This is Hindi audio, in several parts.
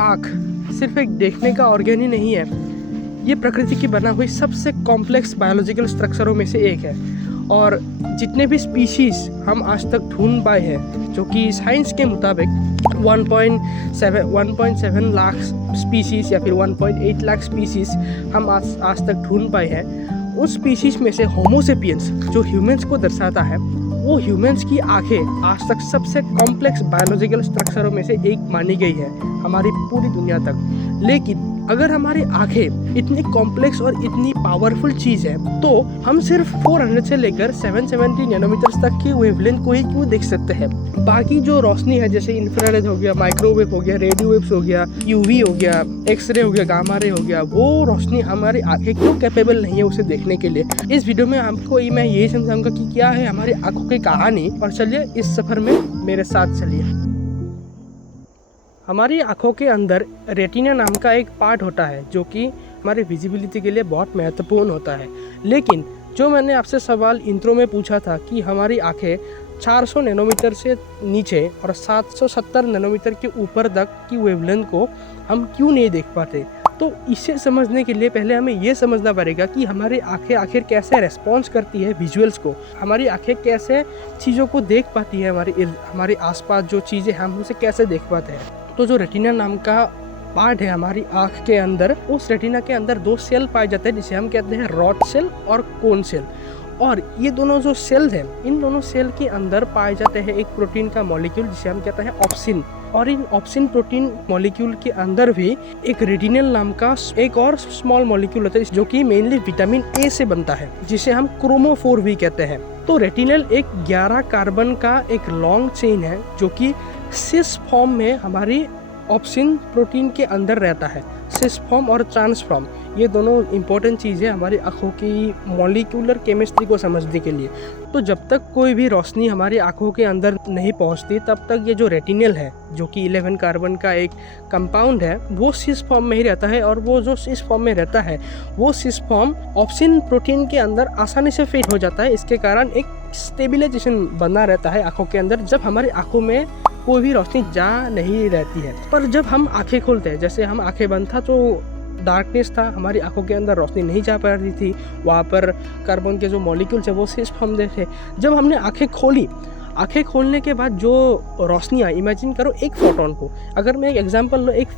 आँख सिर्फ एक देखने का ऑर्गन ही नहीं है, ये प्रकृति की बना हुई सबसे कॉम्प्लेक्स बायोलॉजिकल स्ट्रक्चरों में से एक है। और जितने भी स्पीशीज़ हम आज तक ढूंढ पाए हैं, जो कि साइंस के मुताबिक 1.7 लाख स्पीशीज़ या फिर 1.8 लाख स्पीशीज़ हम आज तक ढूंढ पाए हैं, उस स्पीशीज़ में से होमो सेपियंस जो ह्यूमंस को दर्शाता है, वो ह्यूमंस की आंखें आज तक सबसे कॉम्प्लेक्स बायोलॉजिकल स्ट्रक्चरों में से एक मानी गई है हमारी पूरी दुनिया तक। लेकिन अगर हमारी आंखें इतनी कॉम्प्लेक्स और इतनी पावरफुल चीज़ है, तो हम सिर्फ 400 से लेकर 770 नैनोमीटर्स तक की वेवलेंथ को ही क्यों देख सकते हैं। बाकी जो रोशनी है, जैसे इंफ्रारेड हो गया, माइक्रोवेव हो गया, रेडियो वेव्स हो गया, यूवी हो गया, एक्सरे हो गया, गामा रे हो गया, वो रोशनी हमारी आंखें क्यों कैपेबल नहीं है उसे देखने के लिए। इस वीडियो में आपको मैं यही समझाऊंगा कि क्या है हमारी आंखों की कहानी। और चलिए इस सफ़र में मेरे साथ चलिए। हमारी आँखों के अंदर रेटिना नाम का एक पार्ट होता है जो कि हमारी विजिबिलिटी के लिए बहुत महत्वपूर्ण होता है। लेकिन जो मैंने आपसे सवाल इंट्रो में पूछा था कि हमारी आंखें 400 नैनोमीटर से नीचे और 770 नैनोमीटर के ऊपर तक की वेवलेंथ को हम क्यों नहीं देख पाते, तो इसे समझने के लिए पहले हमें ये समझना पड़ेगा कि हमारी आंखें आखिर कैसे रेस्पॉन्स करती है विजुअल्स को। हमारी आंखें कैसे चीज़ों को देख पाती है, हमारे आसपास जो चीज़ें हम उसे कैसे देख पाते हैं। तो जो रेटिना नाम का पार्ट है हमारी आँख के अंदर, उस रेटिना के अंदर 2 सेल पाए जाते हैं जिसे हम कहते हैं रॉड सेल और कोन सेल। और ये दोनों जो सेल्स हैं, इन दोनों सेल के अंदर पाए जाते हैं एक प्रोटीन का मॉलिक्यूल जिसे हम कहते हैं ऑप्सिन। और इन ऑप्सिन प्रोटीन मॉलिक्यूल के अंदर भी एक रेटिनल नाम का एक और स्मॉल मॉलिक्यूल होता है जो कि मेनली विटामिन ए से बनता है, जिसे हम क्रोमोफोर भी कहते हैं। तो रेटिनल एक 11 कार्बन का एक लॉन्ग चेन है जो कि सिस फॉर्म में हमारी ऑप्सिन प्रोटीन के अंदर रहता है। सिस फॉर्म और ट्रांसफॉर्म, ये दोनों इंपॉर्टेंट चीज़ें हमारी आँखों की मॉलिक्यूलर केमिस्ट्री को समझने के लिए। तो जब तक कोई भी रोशनी हमारी आँखों के अंदर नहीं पहुँचती, तब तक ये जो रेटिनल है जो कि 11 कार्बन का एक कंपाउंड है, वो सिस फॉर्म में ही रहता है। और वो जो सिस फॉर्म में रहता है, वो सिस फॉर्म ऑप्सिन प्रोटीन के अंदर आसानी से फिट हो जाता है। इसके कारण एक स्टेबिलाइजेशन बना रहता है आँखों के अंदर, जब हमारी आँखों में कोई भी रोशनी जा नहीं रहती है। पर जब हम आंखें खोलते हैं, जैसे हम आंखें बंद था तो डार्कनेस था, हमारी आंखों के अंदर रोशनी नहीं जा पा रही थी, वहाँ पर कार्बन के जो मॉलिक्यूल्स है वो सिस फॉर्म में थे। जब हमने आंखें खोली, आंखें खोलने के बाद जो रोशनी आई, इमेजिन करो एक फोटोन को, अगर मैं एक एग्जांपल लूँ, एक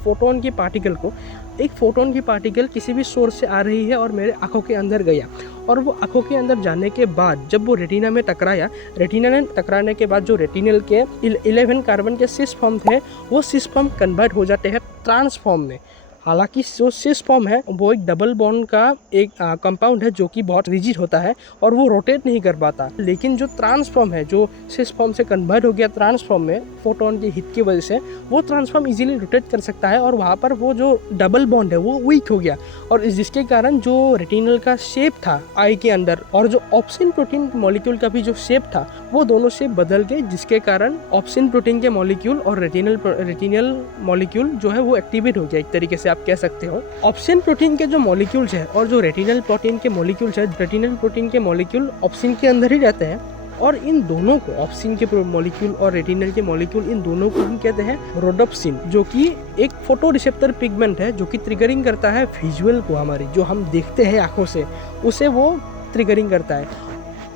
फोटोन की पार्टिकल किसी भी सोर्स से आ रही है और मेरे आंखों के अंदर गया, और वो आंखों के अंदर जाने के बाद जब वो रेटिना में टकराया, रेटिना ने टकराने के बाद जो रेटिनल के 11 कार्बन के सिस फॉर्म थे, वो सिस फॉर्म कन्वर्ट हो जाते हैं ट्रांसफॉर्म में। हालांकि जो सिस फॉर्म है वो एक डबल बॉन्ड का एक कंपाउंड है जो कि बहुत रिजिड होता है और वो रोटेट नहीं कर पाता। लेकिन जो ट्रांसफॉर्म है, जो सिस फॉर्म से कन्वर्ट हो गया ट्रांसफॉर्म में फोटोन की हिट की वजह से, वो ट्रांसफॉर्म इजीली रोटेट कर सकता है और वहाँ पर वो जो डबल बॉन्ड है वो वीक हो गया, और जिसके कारण जो रेटिनल का शेप था आई के अंदर और जो ऑप्सिन प्रोटीन मॉलिक्यूल का भी जो शेप था, वो दोनों शेप बदल गए, जिसके कारण ऑप्सिन प्रोटीन के मॉलिक्यूल और रेटिनल मॉलिक्यूल जो है वो एक्टिवेट हो गया। एक तरीके से आप कह सकते हो ऑप्सिन प्रोटीन के जो मॉलिक्यूल्स है और जो रेटिनल प्रोटीन के मॉलिक्यूल्स है, रेटिनल प्रोटीन के मॉलिक्यूल ऑप्सिन के अंदर ही रहते हैं। और इन दोनों को, ऑप्सिन के मॉलिक्यूल और रेटिनल के मॉलिक्यूल, इन दोनों को हम कहते हैं रोडोप्सिन, जो कि एक फोटो रिसेप्टर पिगमेंट है जो कि ट्रिगरिंग करता है विजुअल को, हमारी जो हम देखते हैं आंखों से, उसे वो ट्रिगरिंग करता है।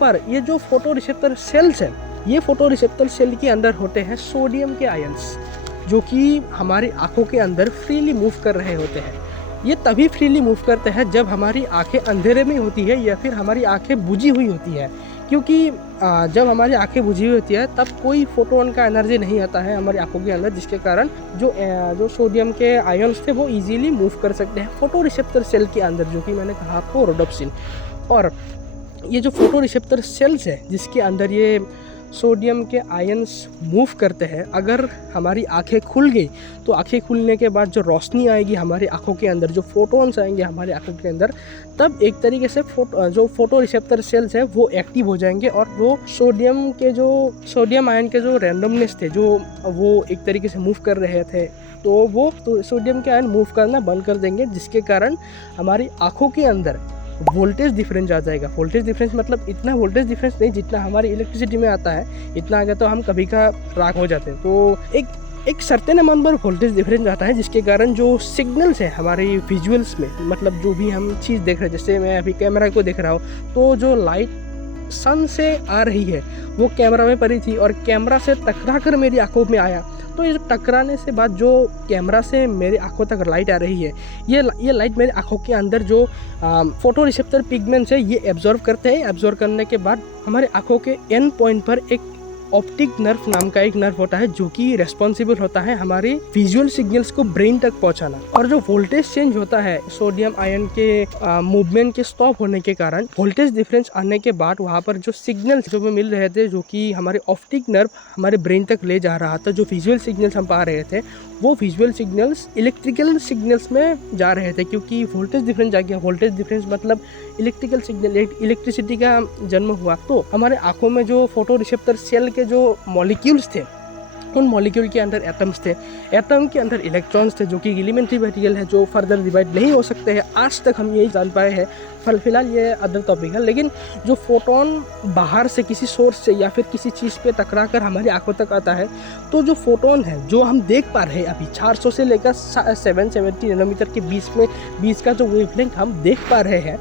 पर ये जो फोटो रिसेप्टर सेल्स है, ये फोटो रिसेप्टर सेल के अंदर होते हैं सोडियम के आयंस, जो कि हमारी आंखों के अंदर फ्रीली मूव कर रहे होते हैं। ये तभी फ्रीली मूव करते हैं जब हमारी आंखें अंधेरे में होती है या फिर हमारी आंखें बुझी हुई होती है, क्योंकि जब हमारी आंखें बुझी हुई होती है तब कोई फोटोन का एनर्जी नहीं आता है हमारी आंखों के अंदर, जिसके कारण जो सोडियम के आयंस थे वो इजीली मूव कर सकते हैं फोटो रिसेप्टर सेल के अंदर, जो कि मैंने कहा आपको रोडोप्सिन। और ये जो फोटो रिसेप्टर सेल्स है जिसके अंदर ये सोडियम के आयंस मूव करते हैं, अगर हमारी आंखें खुल गई तो आंखें खुलने के बाद जो रोशनी आएगी हमारी आंखों के अंदर, जो फोटोन्स आएंगे हमारी आंखों के अंदर, तब एक तरीके से जो फोटो रिसेप्टर सेल्स है वो एक्टिव हो जाएंगे और वो सोडियम आयन के जो रैंडमनेस थे, जो वो एक तरीके से मूव कर रहे थे, तो सोडियम के आयन मूव करना बंद कर देंगे, जिसके कारण हमारी आंखों के अंदर वोल्टेज डिफरेंस आ जाएगा। वोल्टेज डिफरेंस मतलब इतना वोल्टेज डिफरेंस नहीं जितना हमारी इलेक्ट्रिसिटी में आता है, इतना आ गया तो हम कभी का राख हो जाते हैं। तो एक एक सर्टेन अमाउंट पर वोल्टेज डिफरेंस आता है, जिसके कारण जो सिग्नल्स है हमारे विजुअल्स में, मतलब जो भी हम चीज़ देख रहे हैं, जैसे मैं अभी कैमरा को देख रहा हूँ, तो जो लाइट सन से आ रही है वो कैमरा में पड़ी थी और कैमरा से टकरा कर मेरी आंखों में आया। तो ये टकराने से बाद जो कैमरा से मेरी आंखों तक लाइट आ रही है, ये लाइट मेरी आंखों के अंदर जो फोटो रिसेप्टर पिगमेंट्स है ये एब्जॉर्व करते हैं। एब्जॉर्व करने के बाद हमारे आंखों के एंड पॉइंट पर एक ऑप्टिक नर्व नाम का एक नर्व होता है, जो कि रेस्पॉन्सिबल होता है हमारे विजुअल सिग्नल्स को ब्रेन तक पहुंचाना। और जो वोल्टेज चेंज होता है सोडियम आयन के मूवमेंट के स्टॉप होने के कारण, वोल्टेज डिफरेंस आने के बाद वहाँ पर जो सिग्नल्स जो मिल रहे थे, जो कि हमारे ऑप्टिक नर्व हमारे ब्रेन तक ले जा रहा था, जो विजुअल सिग्नल्स हम पा रहे थे, वो विजुअल सिग्नल्स इलेक्ट्रिकल सिग्नल्स में जा रहे थे, क्योंकि वोल्टेज डिफरेंस आ गया। वोल्टेज डिफरेंस मतलब इलेक्ट्रिकल सिग्नल, इलेक्ट्रिसिटी का जन्म हुआ। तो हमारे आंखों में जो फोटो रिसेप्टर सेल के जो मॉलिक्यूल्स थे, उन मॉलिक्यूल के अंदर एटम्स थे, एटम के अंदर इलेक्ट्रॉन्स थे, जो कि एलिमेंट्री मटेरियल है, जो फर्दर डिवाइड नहीं हो सकते हैं। आज तक हम यही जान पाए हैं। फिलहाल ये अदर टॉपिक है, लेकिन जो फोटोन बाहर से किसी सोर्स से या फिर किसी चीज़ पे टकरा कर हमारी आंखों तक आता है, तो जो फोटोन है जो हम देख पा रहे हैं अभी 400 से लेकर 770 नैनोमीटर के बीच का जो वेवलेंथ हम देख पा रहे हैं,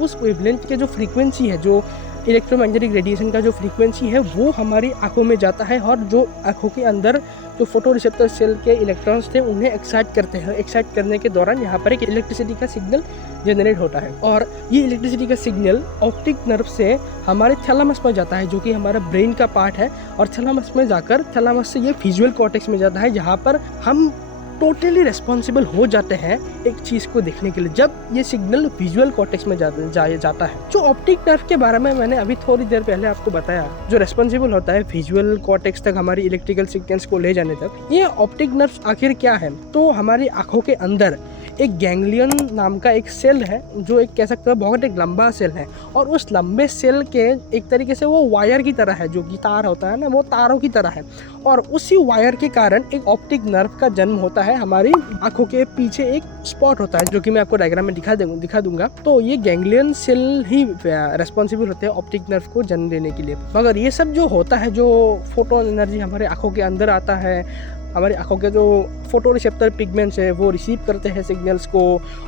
उस वेवलेंथ के जो फ्रीक्वेंसी है, जो इलेक्ट्रोमैग्नेटिक रेडिएशन का जो फ्रीक्वेंसी है, वो हमारी आंखों में जाता है और जो आंखों के अंदर जो फोटो रिसेप्टर सेल के इलेक्ट्रॉन्स थे उन्हें एक्साइट करते हैं। एक्साइट करने के दौरान यहाँ पर एक इलेक्ट्रिसिटी का सिग्नल जनरेट होता है और ये इलेक्ट्रिसिटी का सिग्नल ऑप्टिक नर्व से हमारे थैलेमस में जाता है, जो कि हमारा ब्रेन का पार्ट है, और थैलेमस में जाकर थैलेमस से ये विजुअल कॉर्टेक्स में जाता है, जहाँ पर हम टोटली रिस्पॉन्सिबल हो जाते हैं एक चीज़ को देखने के लिए, जब ये सिग्नल विजुअल कॉर्टेक्स में जाता है। जो ऑप्टिक नर्व के बारे में मैंने अभी थोड़ी देर पहले आपको बताया, जो रिस्पॉन्सिबल होता है विजुअल कॉर्टेक्स तक हमारी इलेक्ट्रिकल सिग्नल्स को ले जाने तक, ये ऑप्टिक नर्व आखिर क्या है? तो हमारी आंखों के अंदर एक गैंग्लियन नाम का एक सेल है, जो एक कह सकते हो बहुत एक लंबा सेल है, और उस लंबे सेल के एक तरीके से वो वायर की तरह है, जो कि तार होता है ना, वो तारों की तरह है, और उसी वायर के कारण एक ऑप्टिक नर्व का जन्म होता है। हमारी आंखों के पीछे एक स्पॉट होता है, जो कि मैं आपको डायग्राम में दिखा दूंगा। तो ये गैंग्लियन सेल ही रेस्पॉन्सिबल होते हैं ऑप्टिक नर्व को जन्म देने के लिए। मगर ये सब जो होता है, जो फोटोन एनर्जी हमारे आंखों के अंदर आता है, हमारी आंखों के जो फोटो रिसेप्टर पिगमेंट्स है वो रिसीव करते हैं सिग्नल्स को,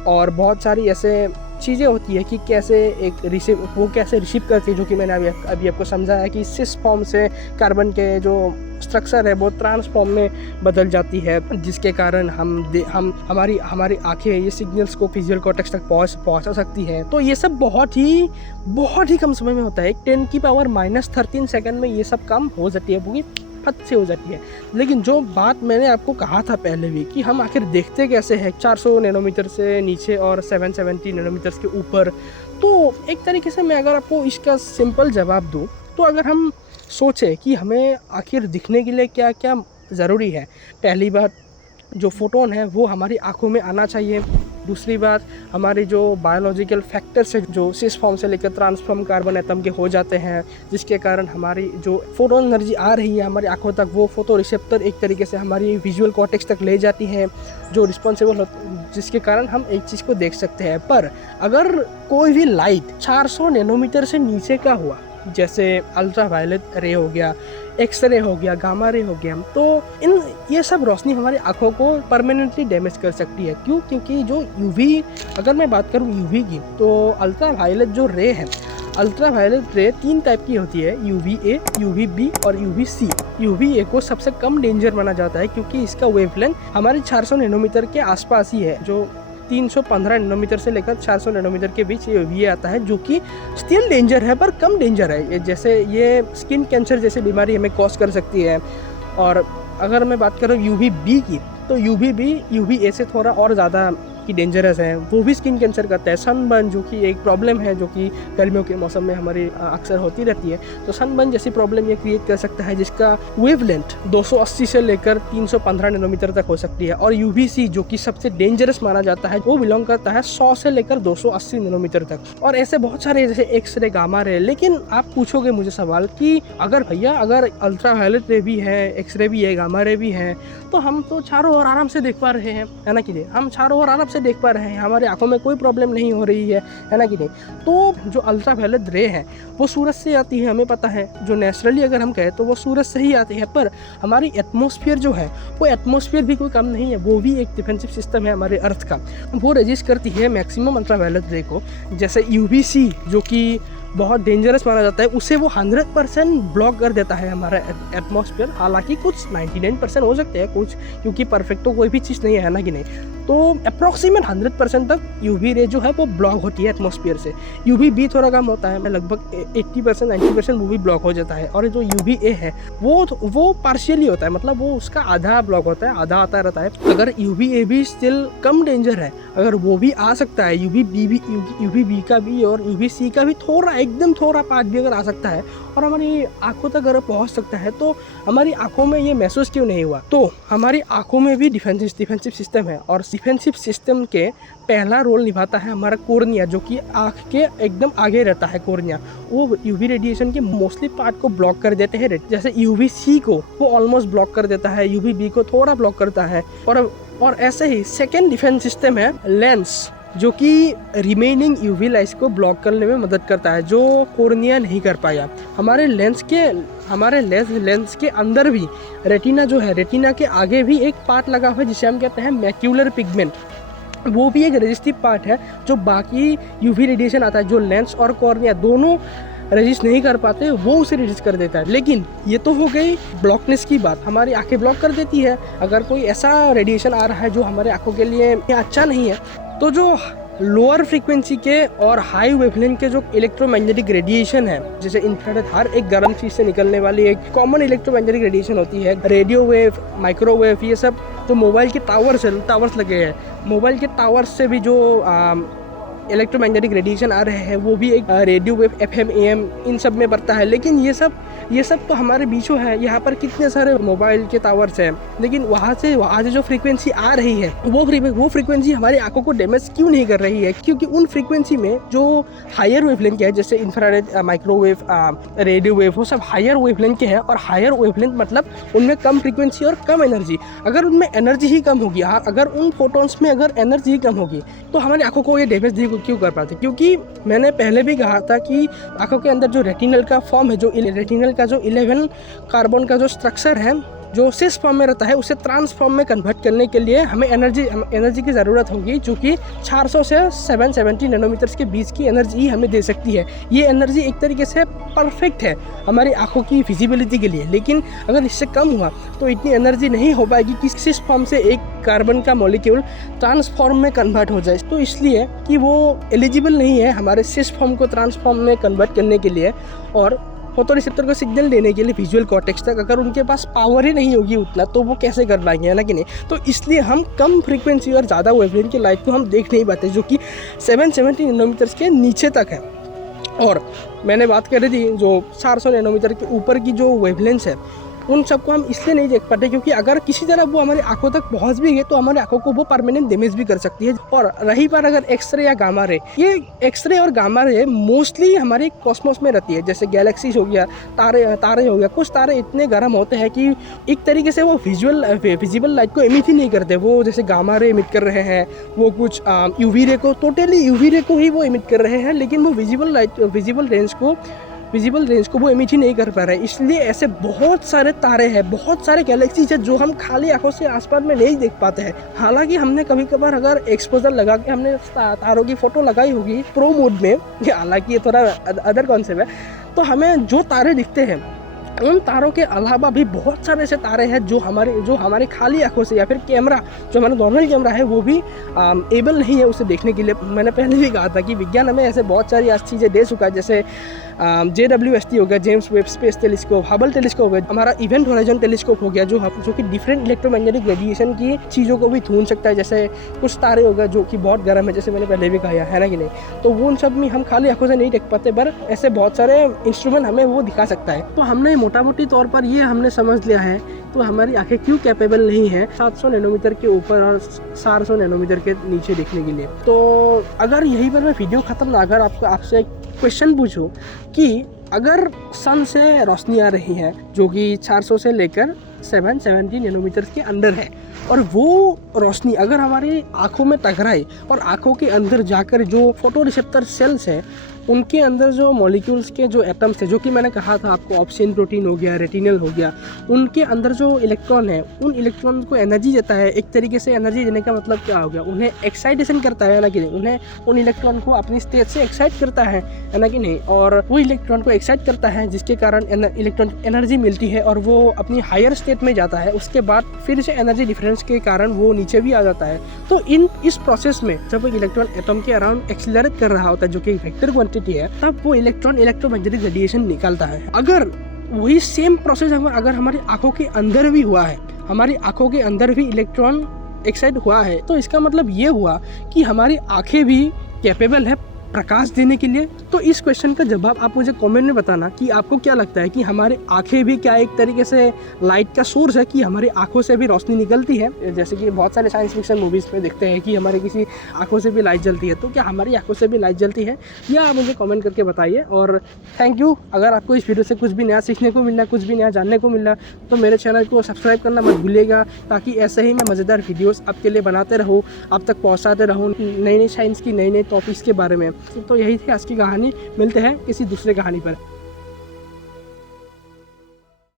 और बहुत सारी ऐसे चीज़ें होती है कि कैसे वो कैसे रिसीव करती है, जो कि मैंने अभी आपको समझाया कि सिस फॉर्म से कार्बन के जो स्ट्रक्चर है वो ट्रांसफॉर्म में बदल जाती है, जिसके कारण हमारी आंखें ये सिग्नल्स को विजुअल कॉर्टेक्स तक पहुंचा सकती है। तो ये सब बहुत ही कम समय में होता है। 10⁻13 सेकंड में ये सब काम हो जाती है, पूरी फट से हो जाती है। लेकिन जो बात मैंने आपको कहा था पहले भी, कि हम आखिर देखते कैसे हैं 400 नैनोमीटर से नीचे और 770 नैनोमीटर के ऊपर, तो एक तरीके से मैं अगर आपको इसका सिंपल जवाब दूं, तो अगर हम सोचें कि हमें आखिर दिखने के लिए क्या क्या ज़रूरी है, पहली बात जो फोटोन है वो हमारी आंखों में आना चाहिए। दूसरी बात, हमारे जो बायोलॉजिकल फैक्टर्स है, जो सिस फॉर्म से लेकर ट्रांसफॉर्म कार्बन एटम के हो जाते हैं, जिसके कारण हमारी जो फोटोन एनर्जी आ रही है हमारी आंखों तक, वो फोटो रिसेप्टर एक तरीके से हमारी विजुअल कॉर्टेक्स तक ले जाती है, जो रिस्पॉन्सिबल हो, जिसके कारण हम एक चीज़ को देख सकते हैं। पर अगर कोई भी लाइट 400 नैनोमीटर से नीचे का हुआ, जैसे अल्ट्रा वायलेट रे हो गया, एक्सरे हो गया, गामा रे हो गया, तो ये सब रोशनी हमारी आंखों को परमानेंटली डैमेज कर सकती है। क्यों? क्योंकि जो यूवी, अगर मैं बात करूँ यूवी की, तो अल्ट्रा वायलेट जो रे है, अल्ट्रा वायलेट रे 3 टाइप की होती है, UVA, UVB और UVC। UVA को सबसे कम डेंजर माना जाता है, क्योंकि इसका वेवलेंथ हमारे 400 नैनोमीटर के आसपास ही है, जो 315 नैनोमीटर से लेकर 400 नैनोमीटर के बीच ये आता है, जो कि स्टिल डेंजर है पर कम डेंजर है। जैसे ये स्किन कैंसर जैसी बीमारी हमें कॉज कर सकती है। और अगर मैं बात करूँ UVB की, तो UVB UVA से थोड़ा और ज़्यादा की डेंजरस है, वो भी स्किन कैंसर करता है। सनबर्न जो कि एक प्रॉब्लम है, जो कि गर्मियों के मौसम में हमारी अक्सर होती रहती है, तो सनबर्न जैसी प्रॉब्लम ये क्रिएट कर सकता है, जिसका वेवलेंथ 280 से लेकर 315 नैनोमीटर तक हो सकती है। और UVC जो कि सबसे डेंजरस माना जाता है, वो बिलोंग करता है 100 से लेकर 280 नैनोमीटर तक। और ऐसे बहुत सारे, जैसे एक्सरे, गामा रे। लेकिन आप पूछोगे मुझे सवाल कि अगर भैया, अगर अल्ट्रा वायलेट रे भी है, एक्सरे भी है, गामा रे भी है, तो हम तो चारों ओर आराम से देख पा रहे हैं, है ना कि नहीं। हम चारों ओर आराम से देख पा रहे हैं, हमारी आंखों में कोई प्रॉब्लम नहीं हो रही है ना कि नहीं। तो जो अल्ट्रा वायलेट रे है वो सूरज से आती है, हमें पता है। जो नेचुरली अगर हम कहें तो वो सूरज से ही आती है, पर हमारी एटमॉस्फेयर जो है वो एटमॉस्फेयर भी कोई कम नहीं है, वो भी एक डिफेंसिव सिस्टम है हमारे अर्थ का। वो रेजिस्ट करती है मैक्सिमम अल्ट्रा वायलेट रे को। जैसे UVC जो कि बहुत डेंजरस माना जाता है, उसे वो 100% ब्लॉक कर देता है हमारा एटमॉस्फेयर। हालांकि कुछ 99% हो सकते हैं कुछ, क्योंकि परफेक्ट तो कोई भी चीज़ नहीं है ना कि नहीं। तो अप्रॉक्सीमेट 100% तक UV रे जो है वो ब्लॉक होती है एटमॉस्फेयर से। UVB थोड़ा कम होता है, लगभग 80% 90% वो भी ब्लॉक हो जाता है। और जो UVA है वो पार्शियली होता है, मतलब वो उसका आधा ब्लॉक होता है, आधा आता रहता है। अगर UVA भी स्टिल कम डेंजर है, अगर वो भी आ सकता है, UVB का भी और UVC का भी एकदम थोड़ा पार्ट भी अगर आ सकता है और हमारी आंखों तक अगर पहुंच सकता है, तो हमारी आंखों में ये महसूस क्यों नहीं हुआ। तो हमारी आंखों में भी डिफेंसिव सिस्टम है, और डिफेंसिव सिस्टम के पहला रोल निभाता है हमारा कॉर्निया, जो कि आंख के एकदम आगे रहता है। कॉर्निया वो UV रेडिएशन के मोस्टली पार्ट को ब्लॉक कर देते हैं। जैसे UVC को वो ऑलमोस्ट ब्लॉक कर देता है, UVB को थोड़ा ब्लॉक करता है। और ऐसे ही सेकेंड डिफेंस सिस्टम है लेंस, जो कि रिमेनिंग UV लाइट्स को ब्लॉक करने में मदद करता है, जो कॉर्निया नहीं कर पाया। हमारे लेंस के अंदर भी रेटिना जो है, रेटिना के आगे भी एक पार्ट लगा हुआ है जिसे हम कहते हैं मैक्यूलर पिगमेंट। वो भी एक रेजिस्टिव पार्ट है, जो बाकी UV रेडिएशन आता है, जो लेंस और कॉर्निया दोनों रेजिस्ट नहीं कर पाते, वो उसे रेजिस्ट कर देता है। लेकिन ये तो हो गई ब्लॉकनेस की बात, हमारी आंखें ब्लॉक कर देती है। अगर कोई ऐसा रेडिएशन आ रहा है जो हमारे आंखों के लिए अच्छा नहीं है, तो जो लोअर फ्रीक्वेंसी के और हाई वेवलेंथ के जो इलेक्ट्रोमैग्नेटिक रेडिएशन है, जैसे इंफ्रारेड, हर एक गर्म चीज से निकलने वाली एक कॉमन इलेक्ट्रोमैग्नेटिक रेडिएशन होती है, रेडियो वेव, माइक्रोवेव, ये सब जो मोबाइल के टावर्स लगे हैं, मोबाइल के टावर्स से भी जो इलेक्ट्रोमैग्नेटिक रेडिएशन आ रहे हैं, वो भी एक रेडियो वेव, FM, AM इन सब में बढ़ता है। लेकिन ये सब तो हमारे बीचों है। यहाँ पर कितने सारे मोबाइल के टावर्स हैं, लेकिन वहाँ से जो फ्रीक्वेंसी आ रही है, वो फ्रीक्वेंसी हमारी आंखों को डैमेज क्यों नहीं कर रही है? क्योंकि उन फ्रीक्वेंसी में जो हायर वेवलेंथ के है, जैसे इंफ्रारेड, माइक्रोवेव, रेडियो वेव, वो सब हायर वेवलेंथ के हैं। और हायर वेवलेंथ मतलब उनमें कम फ्रीक्वेंसी और कम एनर्जी। अगर उनमें एनर्जी ही कम होगी, अगर उन फोटोन्स में अगर एनर्जी ही कम होगी, तो हमारी आंखों को ये डैमेज क्यों कर पाते? क्योंकि मैंने पहले भी कहा था कि आंखों के अंदर जो रेटिनल का फॉर्म है, जो रेटिनल का जो 11 कार्बन का जो स्ट्रक्चर है, जो सिस फॉर्म में रहता है, उसे ट्रांस फॉर्म में कन्वर्ट करने के लिए हमें एनर्जी की ज़रूरत होगी, जो कि 400 से 770 नैनोमीटर्स के बीच की एनर्जी ही हमें दे सकती है। ये एनर्जी एक तरीके से परफेक्ट है हमारी आंखों की विजिबिलिटी के लिए। लेकिन अगर इससे कम हुआ तो इतनी एनर्जी नहीं हो पाएगी कि सिस फॉर्म से एक कार्बन का मॉलिक्यूल ट्रांसफॉर्म में कन्वर्ट हो जाए। तो इसलिए कि वो एलिजिबल नहीं है हमारे सिस फॉर्म को ट्रांसफॉर्म में कन्वर्ट करने के लिए, और फोटो रिसेप्टर को सिग्नल देने के लिए विजुअल कॉर्टेक्स तक अगर उनके पास पावर ही नहीं होगी उतना, तो वो कैसे कर पाएंगे, है ना कि नहीं। तो इसलिए हम कम फ्रीक्वेंसी और ज़्यादा वेवलेंथ की लाइट को हम देख नहीं पाते, जो कि 770 नैनोमीटर्स के नीचे तक है। और मैंने बात कर रही थी जो 400 नैनोमीटर के ऊपर की जो वेवलेंथ है, उन सबको हम इसलिए नहीं देख पाते क्योंकि अगर किसी तरह वो हमारी आंखों तक पहुंच भी गए तो हमारी आंखों को वो परमानेंट डैमेज भी कर सकती है। और रही बात अगर एक्सरे या गामा रे, ये एक्सरे और गामा रे मोस्टली हमारे कॉस्मोस में रहती है। जैसे गैलेक्सीज हो गया, तारे हो गया, कुछ तारे इतने गर्म होते हैं कि एक तरीके से वो विजिबल लाइट को इमिट ही नहीं करते। वो जैसे गामा रे इमिट कर रहे हैं, वो कुछ UV रे को, टोटली UV रे को ही वो इमिट कर रहे हैं, लेकिन वो विजिबल रेंज को वो इमिट ही नहीं कर पा रहे। इसलिए ऐसे बहुत सारे तारे हैं, बहुत सारे गैलेक्सीज हैं जो हम खाली आंखों से आसपास में नहीं देख पाते हैं। हालांकि हमने कभी कभार अगर एक्सपोजर लगा के हमने तारों की फोटो लगाई होगी प्रो मोड में, हालांकि ये थोड़ा अदर कॉन्सेप्ट है, तो हमें जो तारे दिखते हैं उन तारों के अलावा भी बहुत सारे ऐसे तारे हैं जो हमारे खाली आंखों से, या फिर कैमरा जो हमारा नॉर्मल कैमरा है वो भी एबल नहीं है उसे देखने के लिए। मैंने पहले भी कहा था कि विज्ञान हमें ऐसे बहुत सारी चीज़ें दे चुका है, जैसे JWST हो गया, James Webb space telescope, Hubble telescope हो गया, हमारा इवेंट होराइजन टेलीस्कोप हो गया, जो कि डिफरेंट इलेक्ट्रोमैग्नेटिक रेडिएशन की चीज़ों को भी ढूंढ सकता है। जैसे कुछ तारे हो गए जो कि बहुत गर्म है, जैसे मैंने पहले भी कहा है ना कि नहीं, तो वो उन सब में हम खाली आंखों से नहीं देख पाते, पर ऐसे बहुत सारे इंस्ट्रूमेंट हमें वो दिखा सकता है। तो हमने मोटा मोटी तौर पर ये हमने समझ लिया है, तो हमारी आंखें क्यों कैपेबल नहीं है 700 नैनोमीटर के ऊपर और 400 नैनोमीटर के नीचे देखने के लिए। तो अगर यहीं पर मैं वीडियो ख़त्म, अगर आपसे एक क्वेश्चन पूछूं कि अगर सन से रोशनी आ रही है जो कि 400 से लेकर 770 नैनोमीटर के अंदर है। और वो रोशनी अगर हमारी आँखों में टकराए और आँखों के अंदर जाकर जो फोटो रिसेप्टर सेल्स है उनके अंदर जो मॉलिक्यूल्स के जो एटम्स है, जो कि मैंने कहा था आपको, ऑप्सिन प्रोटीन हो गया, रेटिनल हो गया, उनके अंदर जो इलेक्ट्रॉन है उन इलेक्ट्रॉन को एनर्जी देता है। एक तरीके से एनर्जी देने का मतलब क्या हो गया, उन्हें एक्साइटेशन करता है ना कि नहीं, उन्हें उन इलेक्ट्रॉन को अपनी स्टेट से एक्साइट करता है ना कि नहीं। और वो इलेक्ट्रॉन को एक्साइट करता है जिसके कारण इलेक्ट्रॉन एनर्जी मिलती है और वो अपनी हायर स्टेट में जाता है। उसके बाद फिर से एनर्जी डिफरेंस के कारण वो नीचे भी आ जाता है। तो इस प्रोसेस में जब एक इलेक्ट्रॉन एटम के अराउंड एक्सीलरेट कर रहा होता है, जो कि वेक्टर क्वांटिटी है, तब वो इलेक्ट्रॉन इलेक्ट्रोमैग्नेटिक रेडिएशन निकालता है। अगर वही सेम प्रोसेस अगर हमारी आंखों के अंदर भी हुआ है, हमारी आंखों के अंदर भी इलेक्ट्रॉन एक्साइट हुआ है, तो इसका मतलब ये हुआ कि हमारी आंखें भी कैपेबल है प्रकाश देने के लिए। तो इस क्वेश्चन का जवाब आप मुझे कमेंट में बताना कि आपको क्या लगता है कि हमारे आंखें भी क्या एक तरीके से लाइट का सोर्स है, कि हमारी आंखों से भी रोशनी निकलती है। जैसे कि बहुत सारे साइंस फिक्शन मूवीज़ में देखते हैं कि हमारे किसी आंखों से भी लाइट जलती है, तो क्या हमारी आंखों से भी लाइट जलती है, या आप मुझे कमेंट करके बताइए। और थैंक यू। अगर आपको इस वीडियो से कुछ भी नया सीखने को मिला, कुछ भी नया जानने को मिला, तो मेरे चैनल को सब्सक्राइब करना मत भूलिएगा, ताकि ऐसे ही मैं मज़ेदार वीडियोज़ आपके लिए बनाते रहूँ, आप तक पहुँचाते रहूँ नई नई साइंस की नई नई टॉपिक्स के बारे में। तो यही थी आज की कहानी। मिलते हैं किसी दूसरे कहानी पर।